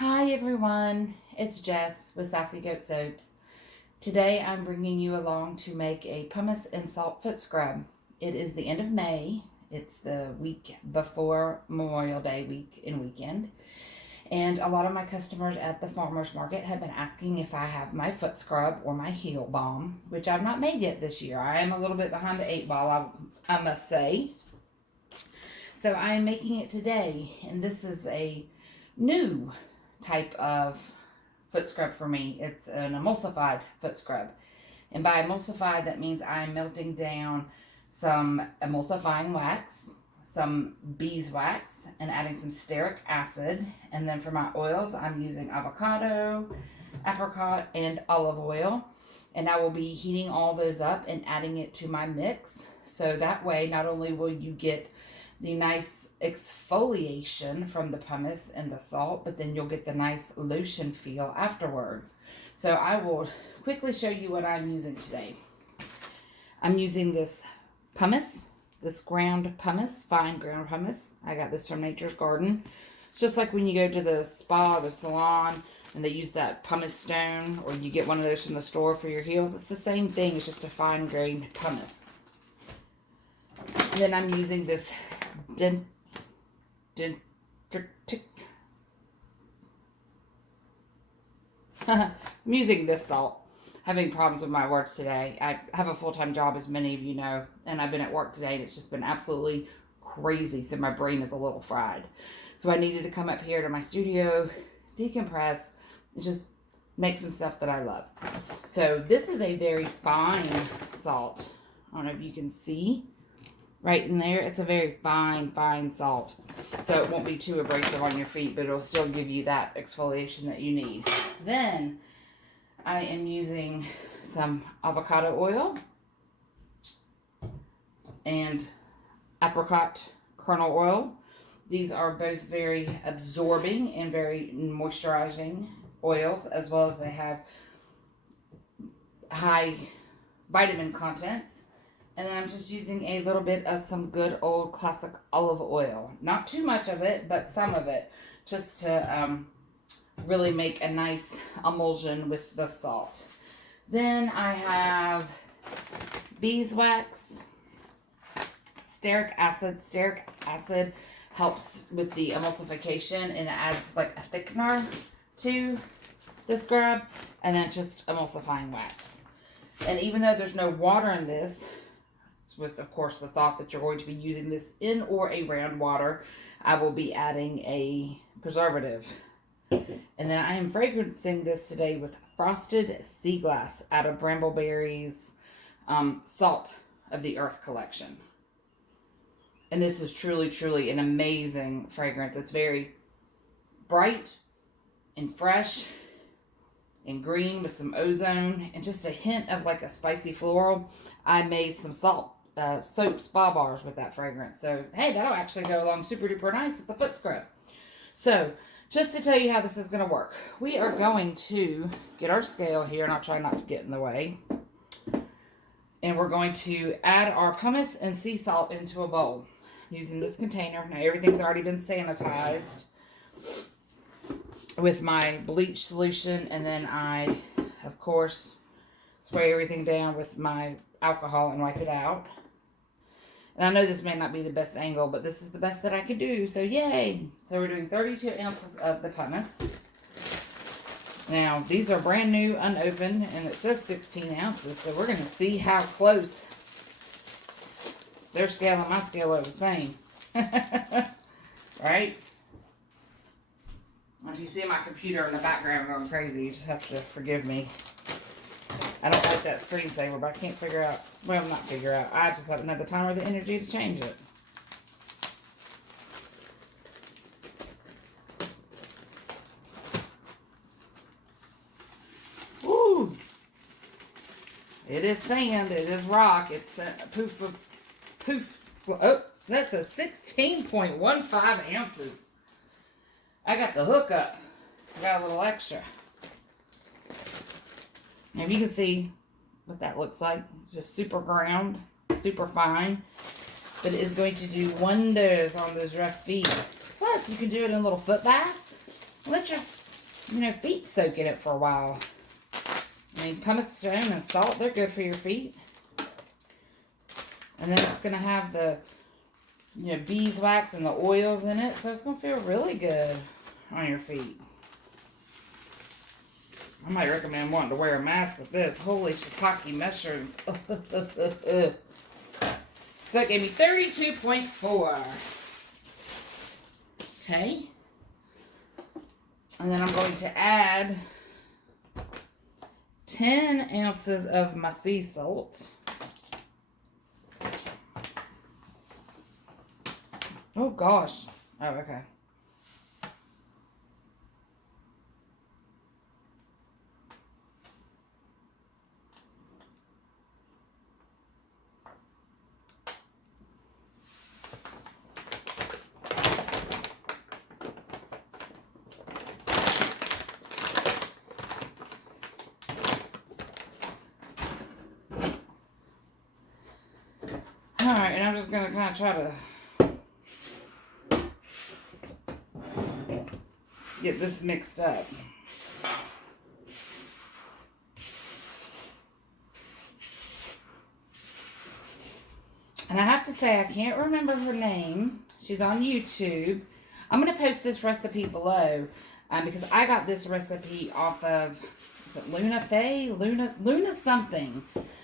Hi everyone, it's Jess with Sassy Goat Soaps. Today I'm bringing you along to make a pumice and salt foot scrub. It is the end of May. It's the week before Memorial Day week and weekend. And a lot of my customers at the farmer's market have been asking if I have my foot scrub or my heel balm, which I've not made yet this year. I am a little bit behind the 8 ball, I must say. So I am making it today, and this is a new type of foot scrub for me. It's an emulsified foot scrub, and by emulsified that means I'm melting down some emulsifying wax, some beeswax, and adding some stearic acid. And then for my oils I'm using avocado, apricot, and olive oil, and I will be heating all those up and adding it to my mix, so that way not only will you get the nice exfoliation from the pumice and the salt, but then you'll get the nice lotion feel afterwards. So I will quickly show you what I'm using today. I'm using this pumice, this ground pumice, fine ground pumice. I got this from Nature's Garden. It's just like when you go to the spa or the salon and they use that pumice stone, or you get one of those from the store for your heels. It's the same thing, it's just a fine grained pumice. And then I'm using this Dendritic. I'm using this salt. Having problems with my words today. I have a full-time job, as many of you know, and I've been at work today, and it's just been absolutely crazy, so my brain is a little fried. So I needed to come up here to my studio, decompress, and just make some stuff that I love. So this is a very fine salt. I don't know if you can see right in there. It's a very fine salt. So it won't be too abrasive on your feet, but it'll still give you that exfoliation that you need. Then I am using some avocado oil and apricot kernel oil. These are both very absorbing and very moisturizing oils, as well as they have high vitamin contents. And then I'm just using a little bit of some good old classic olive oil. Not too much of it, but some of it, just to really make a nice emulsion with the salt. Then I have beeswax, stearic acid. Stearic acid helps with the emulsification, and it adds like a thickener to the scrub, and then just emulsifying wax. And even though there's no water in this, with, of course, the thought that you're going to be using this in or around water, I will be adding a preservative. And then I am fragrancing this today with Frosted Sea Glass out of Brambleberry's Salt of the Earth collection. And this is truly an amazing fragrance. It's very bright and fresh and green with some ozone and just a hint of like a spicy floral. I made some soap spa bars with that fragrance. So, hey, that'll actually go along super duper nice with the foot scrub. So, just to tell you how this is going to work, we are going to get our scale here, and I'll try not to get in the way. And we're going to add our pumice and sea salt into a bowl using this container. Now, everything's already been sanitized with my bleach solution, and then I, of course, spray everything down with my alcohol and wipe it out. And I know this may not be the best angle, but this is the best that I can do, so yay! So we're doing 32 ounces of the pumice. Now, these are brand new, unopened, and it says 16 ounces, so we're going to see how close their scale and my scale are the same. Right? If you see my computer in the background going crazy, you just have to forgive me. I don't like that screensaver, but I can't figure out, well, not figure out, I just haven't had the time or the energy to change it. Woo! It is sand, it is rock, it's a poof. Oh, that's a 16.15 ounces. I got the hook up. I got a little extra. Now, if you can see what that looks like, it's just super ground, super fine. But it is going to do wonders on those rough feet. Plus, you can do it in a little foot bath. Let your you know, feet soak in it for a while. I mean, pumice stone and salt, they're good for your feet. And then it's going to have the, you know, beeswax and the oils in it. So it's going to feel really good on your feet. I might recommend wanting to wear a mask with this. Holy shiitake mushrooms. So that gave me 32.4. Okay. And then I'm going to add 10 ounces of my sea salt. Oh gosh. Oh, okay. Alright, and I'm just going to kind of try to get this mixed up. And I have to say, I can't remember her name. She's on YouTube. I'm going to post this recipe below because I got this recipe off of, is it Luna Faye? Luna something.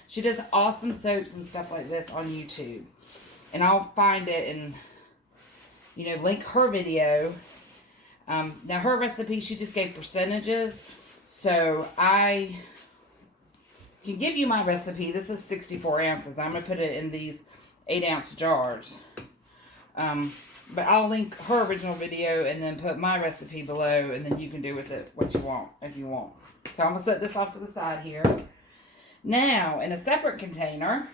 She does awesome soaps and stuff like this on YouTube. And I'll find it and, you know, link her video. Now, her recipe, she just gave percentages. So, I can give you my recipe. This is 64 ounces. I'm going to put it in these 8-ounce jars. But I'll link her original video and then put my recipe below. And then you can do with it what you want, if you want. So, I'm going to set this off to the side here. Now, in a separate container,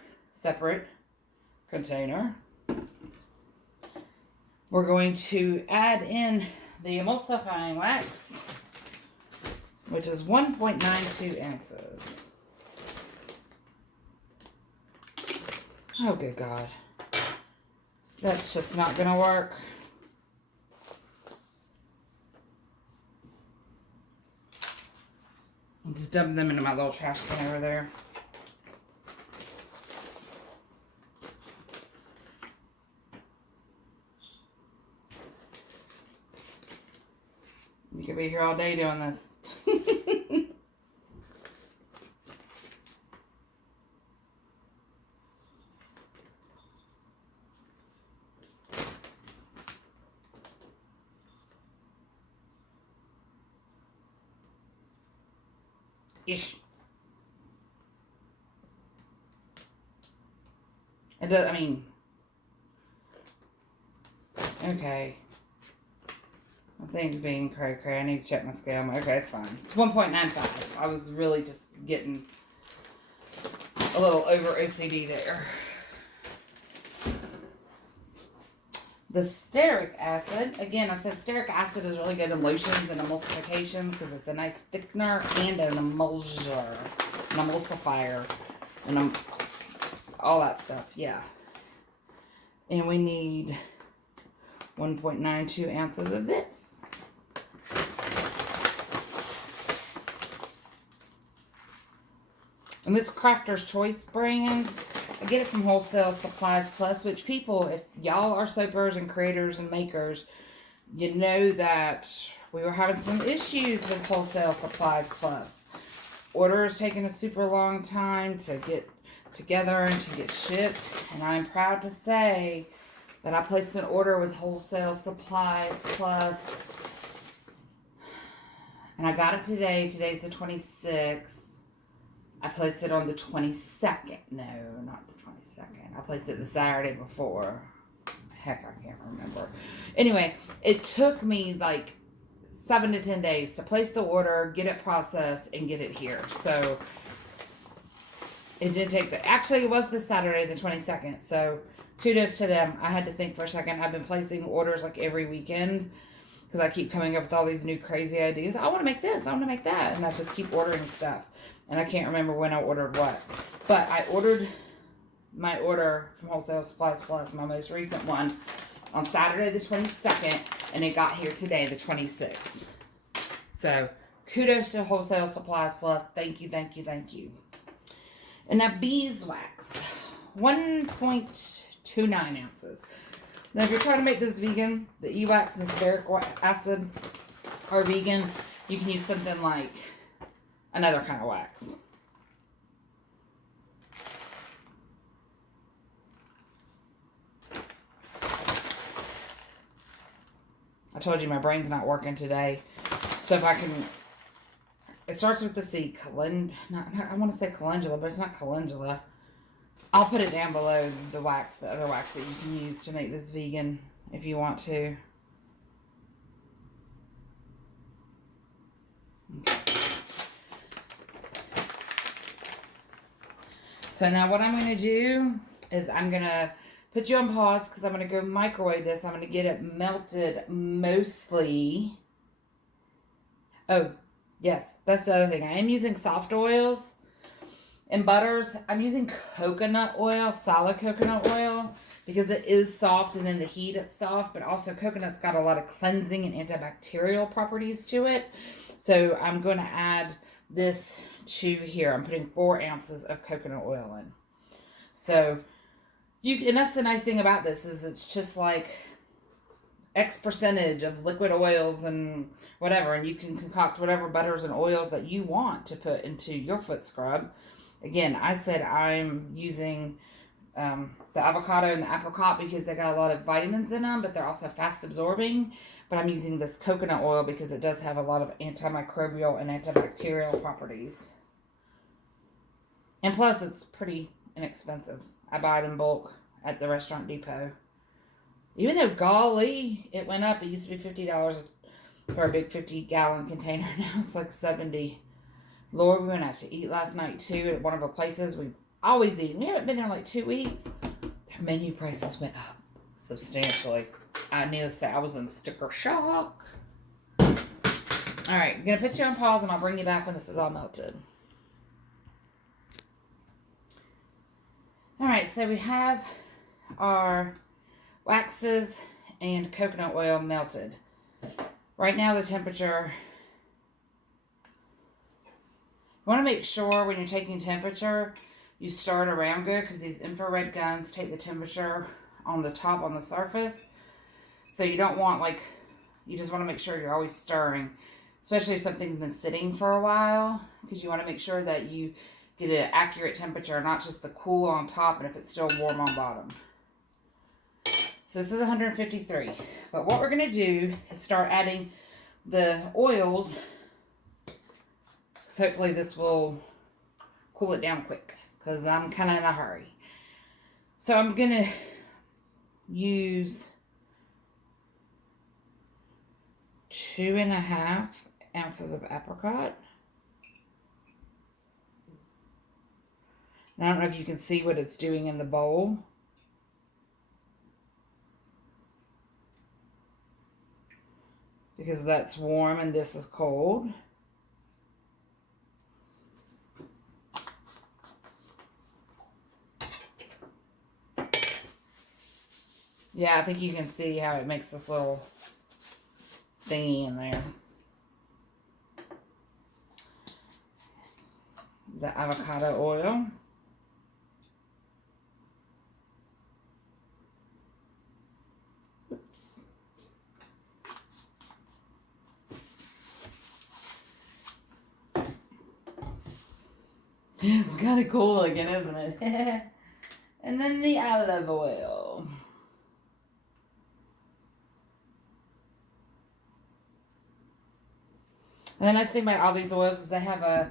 we're going to add in the emulsifying wax, which is 1.92 ounces. Oh, good God. That's just not going to work. I'll just dump them into my little trash can over there. You could be here all day doing this. Ish. It does, I mean, okay. My thing's being cray-cray. I need to check my scale. Okay, it's fine. It's 1.95. I was really just getting a little over OCD there. The stearic acid. Again, I said stearic acid is really good in lotions and emulsification because it's a nice thickener and an emulsifier, and all that stuff. Yeah. And we need 1.92 ounces of this. And this Crafter's Choice brand, I get it from Wholesale Supplies Plus, which people, if y'all are soapers and creators and makers, you know that we were having some issues with Wholesale Supplies Plus. Orders taking a super long time to get together and to get shipped. And I'm proud to say that I placed an order with Wholesale Supplies Plus. And I got it today. Today's the 26th. I placed it on the 22nd. No, not the 22nd. I placed it the Saturday before. Heck, I can't remember. Anyway, it took me like 7 to 10 days to place the order, get it processed, and get it here. So, it did take actually, it was this Saturday, the 22nd. So, kudos to them. I had to think for a second. I've been placing orders like every weekend because I keep coming up with all these new crazy ideas. I want to make this. I want to make that. And I just keep ordering stuff. And I can't remember when I ordered what. But I ordered my order from Wholesale Supplies Plus, my most recent one, on Saturday the 22nd. And it got here today, the 26th. So kudos to Wholesale Supplies Plus. Thank you, thank you, thank you. And now Beeswax, 1.29 ounces. Now if you're trying to make this vegan, the Ewax and the steric acid are vegan. You can use something like another kind of wax. I told you my brain's not working today. So if I can, it starts with the C, I want to say calendula, but it's not calendula. I'll put it down below the wax, the other wax that you can use to make this vegan if you want to. Okay. So now what I'm going to do is I'm going to put you on pause because I'm going to go microwave this. I'm going to get it melted mostly. Oh, yes, that's the other thing. I am using soft oils and butters. I'm using coconut oil, solid coconut oil, because it is soft and in the heat it's soft, but also coconut's got a lot of cleansing and antibacterial properties to it. So I'm going to add this to here. I'm putting 4 ounces of coconut oil in. So and that's the nice thing about this is it's just like X percentage of liquid oils and whatever, and you can concoct whatever butters and oils that you want to put into your foot scrub. Again, I said I'm using the avocado and the apricot because they got a lot of vitamins in them, but they're also fast absorbing. But I'm using this coconut oil because it does have a lot of antimicrobial and antibacterial properties. And plus, it's pretty inexpensive. I buy it in bulk at the Restaurant Depot. Even though, golly, it went up. It used to be $50 for a big 50-gallon container. Now it's like $70. Lord, we went out to eat last night, too, at one of the places we always eat. We haven't been there like 2 weeks. Their menu prices went up substantially. I need to say I was in sticker shock. All right, I'm going to put you on pause, and I'll bring you back when this is all melted. All right, so we have our waxes and coconut oil melted. Right now the temperature, you want to make sure when you're taking temperature, you start around good because these infrared guns take the temperature on the top, on the surface. So you don't want you just want to make sure you're always stirring, especially if something's been sitting for a while, because you want to make sure that you get an accurate temperature, not just the cool on top and if it's still warm on bottom. So this is 153. But what we're going to do is start adding the oils. So hopefully this will cool it down quick because I'm kind of in a hurry. So I'm going to use 2.5 ounces of apricot. I don't know if you can see what it's doing in the bowl. Because that's warm and this is cold. Yeah, I think you can see how it makes this little thingy in there. The avocado oil. Oops. It's kind of cool looking, isn't it? And then the olive oil. And the nice thing about all these oils is they have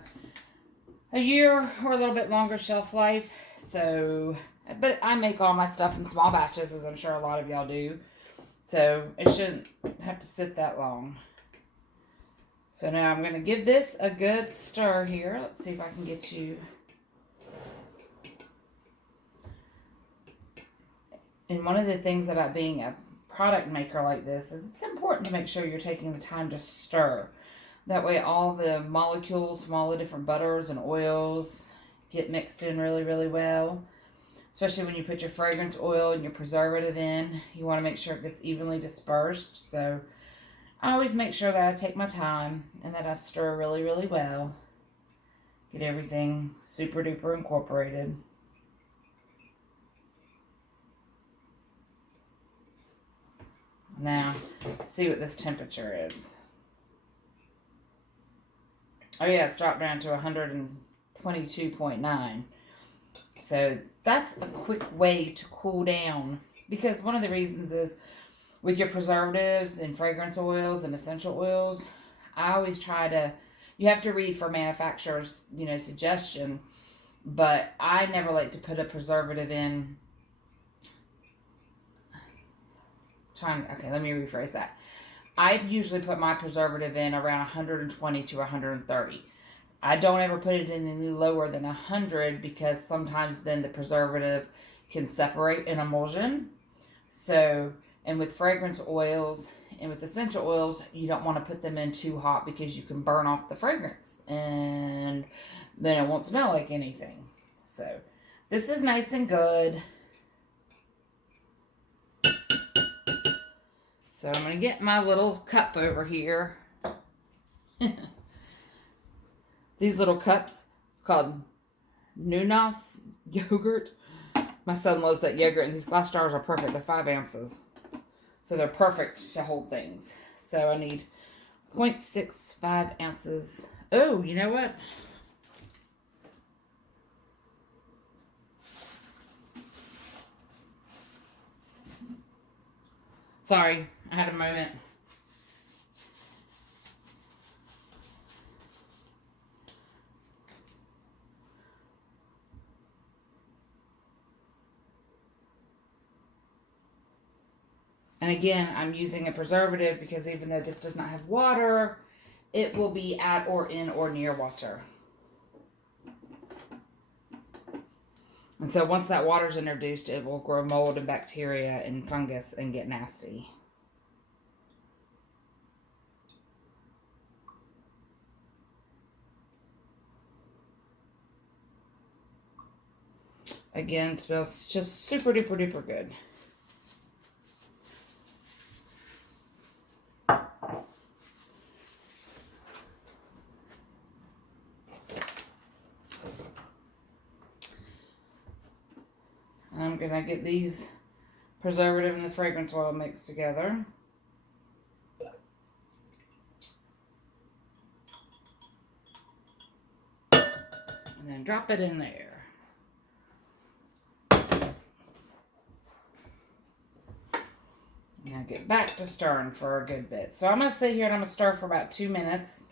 a year or a little bit longer shelf life. So, but I make all my stuff in small batches, as I'm sure a lot of y'all do. So it shouldn't have to sit that long. So now I'm going to give this a good stir here. Let's see if I can get you. And one of the things about being a product maker like this is it's important to make sure you're taking the time to stir. That way all the molecules from all the different butters and oils get mixed in really, really well. Especially when you put your fragrance oil and your preservative in. You want to make sure it gets evenly dispersed. So I always make sure that I take my time and that I stir really, really well. Get everything super duper incorporated. Now, see what this temperature is. Oh yeah, it's dropped down to 122.9. So that's a quick way to cool down. Because one of the reasons is with your preservatives and fragrance oils and essential oils, I always try to, you have to read for manufacturer's, suggestion. But I never like to put a preservative in. Okay, let me rephrase that. I usually put my preservative in around 120 to 130. I don't ever put it in any lower than 100 because sometimes then the preservative can separate an emulsion. So, and with fragrance oils and with essential oils, you don't want to put them in too hot because you can burn off the fragrance and then it won't smell like anything. So, this is nice and good. So I'm going to get my little cup over here. These little cups, it's called Nunas yogurt. My son loves that yogurt, and these glass jars are perfect. They're 5 ounces. So they're perfect to hold things. So I need 0.65 ounces. Oh, you know what? Sorry, I had a moment. And again, I'm using a preservative because even though this does not have water, it will be at or in or near water. And so once that water is introduced, it will grow mold and bacteria and fungus and get nasty. Again, it smells just super duper duper good. I'm going to get these preservative and the fragrance oil mixed together. And then drop it in there. Now get back to stirring for a good bit. So I'm going to sit here and I'm going to stir for about 2 minutes.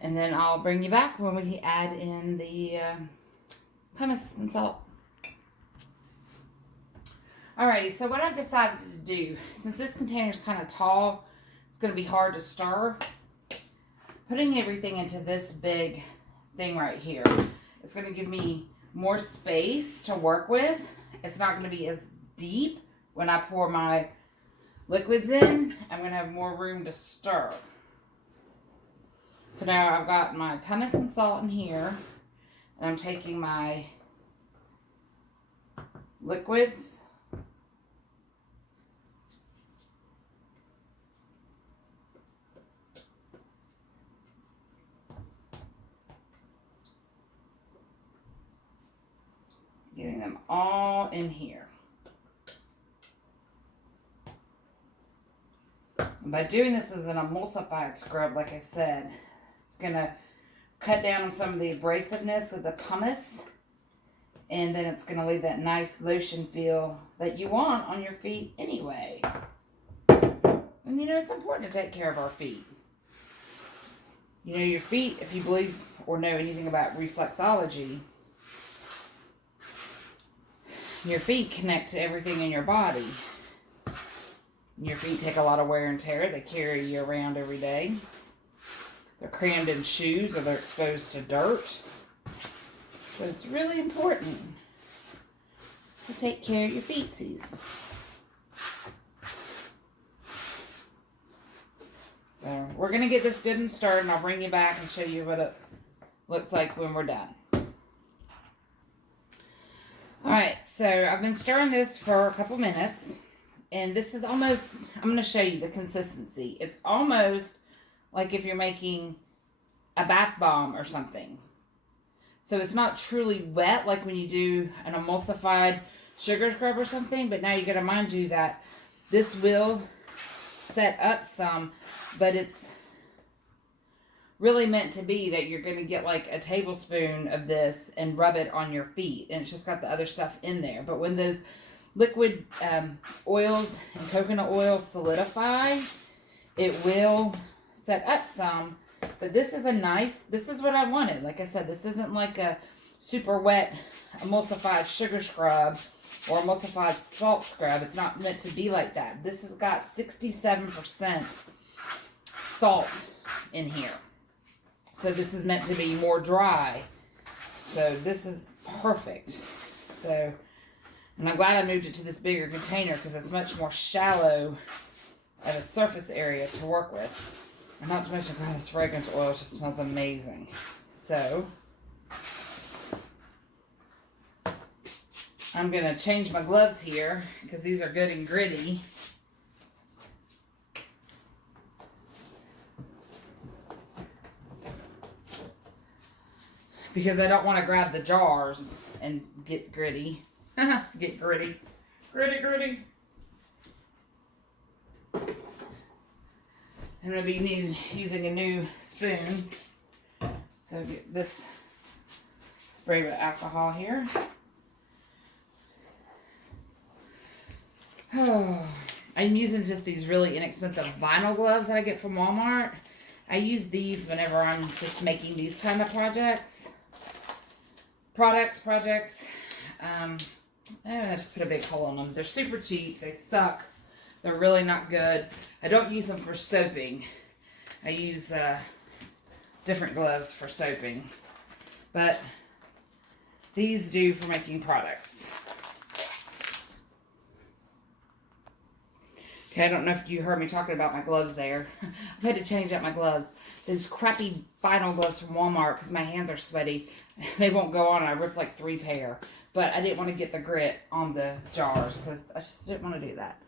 And then I'll bring you back when we add in the pumice and salt. Alrighty, so what I've decided to do, since this container is kind of tall, it's going to be hard to stir. Putting everything into this big thing right here, it's going to give me more space to work with. It's not going to be as deep when I pour my liquids in. I'm going to have more room to stir. So now I've got my pumice and salt in here. And I'm taking my liquids. Getting them all in here. And by doing this as an emulsified scrub, like I said, it's going to cut down on some of the abrasiveness of the pumice. And then it's going to leave that nice lotion feel that you want on your feet anyway. And it's important to take care of our feet. Your feet, if you believe or know anything about reflexology, your feet connect to everything in your body. Your feet take a lot of wear and tear. They carry you around every day. They're crammed in shoes or they're exposed to dirt. So it's really important to take care of your feetsies. So we're going to get this good and stirred, and I'll bring you back and show you what it looks like when we're done. Alright, so I've been stirring this for a couple minutes, And this is almost, I'm going to show you the consistency. It's almost like if you're making a bath bomb or something. So it's not truly wet like when you do an emulsified sugar scrub or something. But now you got to mind you that this will set up some, but it's really meant to be that you're going to get like a tablespoon of this and rub it on your feet, and it's just got the other stuff in there. But when those liquid oils and coconut oil solidify, it will set up some. But this is this is what I wanted. Like I said, this isn't like a super wet emulsified sugar scrub or emulsified salt scrub. It's not meant to be like that. This has got 67% salt in here. So this is meant to be more dry. So this is perfect. So, and I'm glad I moved it to this bigger container because it's much more shallow at a surface area to work with. And not to mention, God, this fragrance oil just smells amazing. So, I'm going to change my gloves here because these are good and gritty. Because I don't want to grab the jars and get gritty. Get gritty. Gritty, gritty. I'm going to be using a new spoon. So get this spray with alcohol here. Oh, I'm using just these really inexpensive vinyl gloves that I get from Walmart. I use these whenever I'm just making these kind of projects. And I just put a big hole in them. They're super cheap. They suck. They're really not good. I don't use them for soaping. I use different gloves for soaping. But these do for making products. Okay, I don't know if you heard me talking about my gloves there. I've had to change out my gloves. Those crappy vinyl gloves from Walmart because my hands are sweaty. They won't go on. I ripped like 3 pair. But I didn't want to get the grit on the jars because I just didn't want to do that.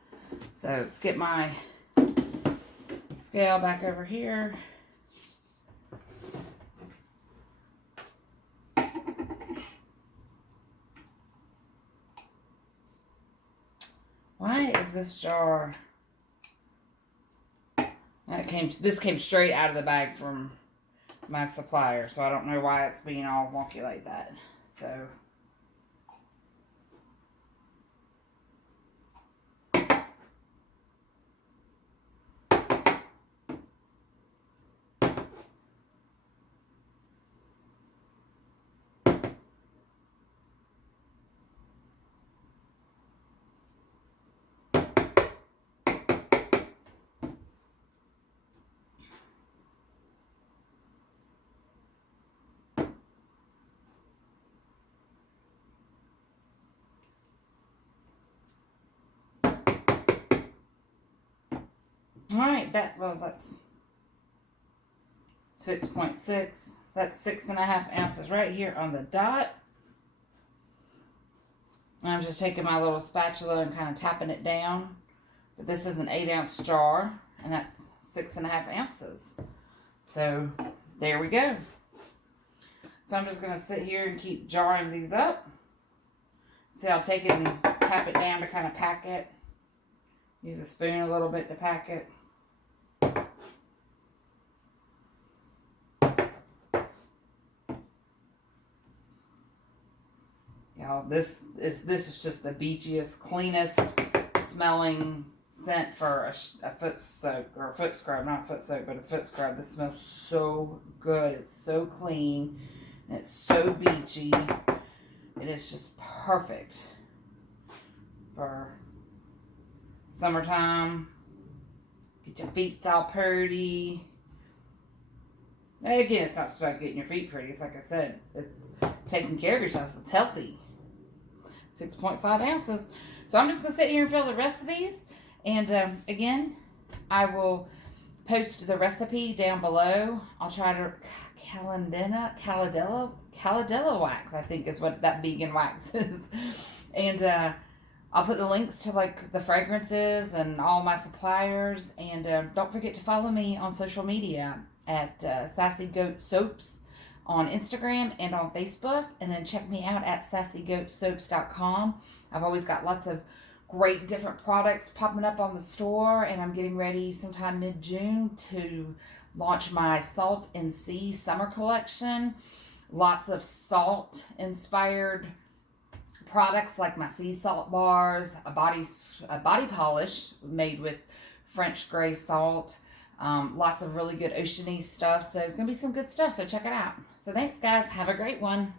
So let's get my scale back over here. Why is this jar... This came straight out of the bag from my supplier, so I don't know why it's being all wonky like that. So... Alright, that's 6.6. That's 6.5 ounces right here on the dot. I'm just taking my little spatula and kind of tapping it down. But this is an 8-ounce jar, and that's 6.5 ounces. So, there we go. So, I'm just going to sit here and keep jarring these up. See, I'll take it and tap it down to kind of pack it. Use a spoon a little bit to pack it. Y'all, this is just the beachiest, cleanest smelling scent for a foot soap, or a foot scrub, not a foot soap, but a foot scrub. This smells so good. It's so clean, and it's so beachy. It is just perfect for summertime. Get your feet all pretty. Now, again, it's not just about getting your feet pretty. It's like I said, it's taking care of yourself. It's healthy. 6.5 ounces. So I'm just going to sit here and fill the rest of these. And again, I will post the recipe down below. I'll try to... Calendula wax, I think is what that vegan wax is. And I'll put the links to like the fragrances and all my suppliers. And don't forget to follow me on social media at Sassy Goat Soaps on Instagram and on Facebook. And then check me out at sassygoatsoaps.com. I've always got lots of great different products popping up on the store, and I'm getting ready sometime mid-June to launch my Salt and Sea summer collection. Lots of salt inspired products like my sea salt bars, a body polish made with French gray salt, lots of really good oceany stuff. So it's gonna be some good stuff, so check it out. So thanks guys, have a great one.